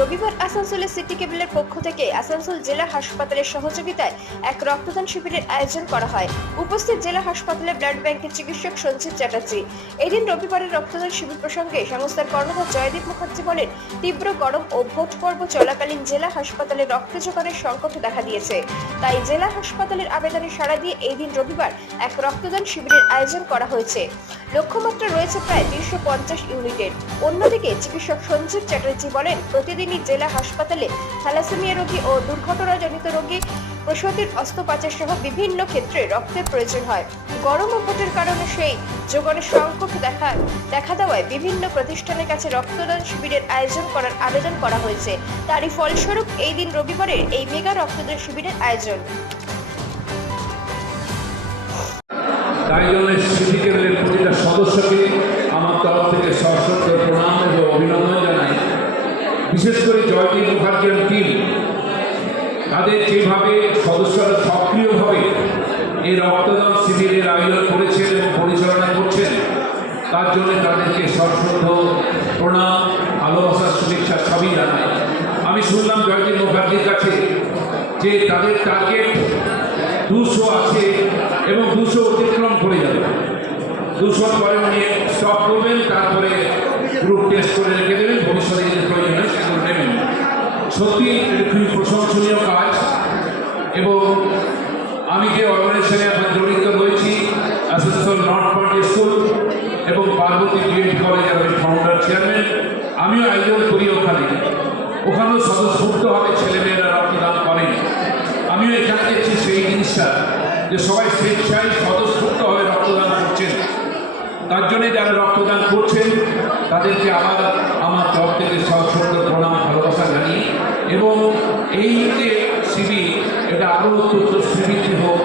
রবিবার আসানসোলের সিটি কেবলের পক্ষ থেকে আসানসোল জেলা হাসপাতালের সহযোগিতায় এক রক্তদান শিবিরের আয়োজন করা হয়। উপস্থিত জেলা হাসপাতালে ব্লাড ব্যাংকের চিকিৎসক সঞ্জীব চ্যাটার্জি। এদিন রবিবারের রক্তদান শিবির প্রসঙ্গে সংস্থার কর্ণধার জয়দীপ মুখার্জি বলেন, তীব্র গরম ও ভোট পর্ব চলাকালীন জেলা হাসপাতালে রক্ত জোগাড়ের সংকট দেখা দিয়েছে। তাই জেলা হাসপাতালের আবেদনে সাড়া দিয়ে এই দিন রবিবার এক রক্তদান শিবিরের আয়োজন করা হয়েছে। লক্ষ্যমাত্রা রয়েছে প্রায় তিনশো পঞ্চাশ ইউনিটের। অন্যদিকে চিকিৎসক সঞ্জীব চ্যাটার্জি বলেন প্রতিদিনই জেলা হাসপাতালে থ্যালাসেমিয়া রোগী ও দুর্ঘটনাজনিত রোগী প্রসূতির অস্ত্রোপচার সহ বিভিন্ন ক্ষেত্রে রক্তের প্রয়োজন হয়। গরম ও কারণে সেই যোগানের সংকট দেখা দেখা দেওয়ায় বিভিন্ন প্রতিষ্ঠানের কাছে রক্তদান শিবিরের আয়োজন করার আবেদন করা হয়েছে। তারই ফলস্বরূপ এই দিন রবিবারের এই মেগা রক্তদান শিবিরের আয়োজন। বিশেষ করে জয়দীপ মুখার্জির টিম তাদের যেভাবে সদস্যরা সক্রিয়ভাবে এই রক্তদান শিবিরের আয়োজন করেছেন এবং পরিচালনা করছেন, তার জন্য তাদেরকে সশ্রদ্ধ, প্রণাম, ভালোবাসার শুভেচ্ছা সবই জানাই। আমি শুনলাম জয়দীপ মুখার্জির কাছে যে তাদের টার্গেট দুশো আছে এবং দুশো অতিক্রম করে যাবে। দুশোর পরে উনি স্টপ করবেন, তারপরে গ্রুপ টেস্ট করে রেখে দেবেন, ভবিষ্যতে যদি প্রয়োজন হয় সেগুলো নেবেন। সত্যি খুবই প্রশংসনীয় কাজ। এবং আমি যে অর্গানাইজেশনে এখন জড়িত রয়েছি আসানসোল নর্থ পয়েন্ট স্কুল এবং পার্বতী বিএড কলেজ আমি ফাউন্ডার চেয়ারম্যান আমিও আয়োজন করি ওখানে ওখানেও স্বতঃস্ফূর্তভাবে ছেলেমেয়েরা রক্তদান করেন। আমিও এখানে দেখছি সেই জিনিসটা, যে সবাই স্বেচ্ছায় স্বতঃস্ফূর্তভাবে রক্তদান করছেন তার জন্যে যারা রক্তদান করছেন তাদেরকে আবার আমার তরফ থেকে সশ্রদ্ধ প্রণাম, ভালোবাসা জানিয়ে, এবং এই যে শিবির, এটা আরও অত্যন্ত শ্রীবৃদ্ধি হোক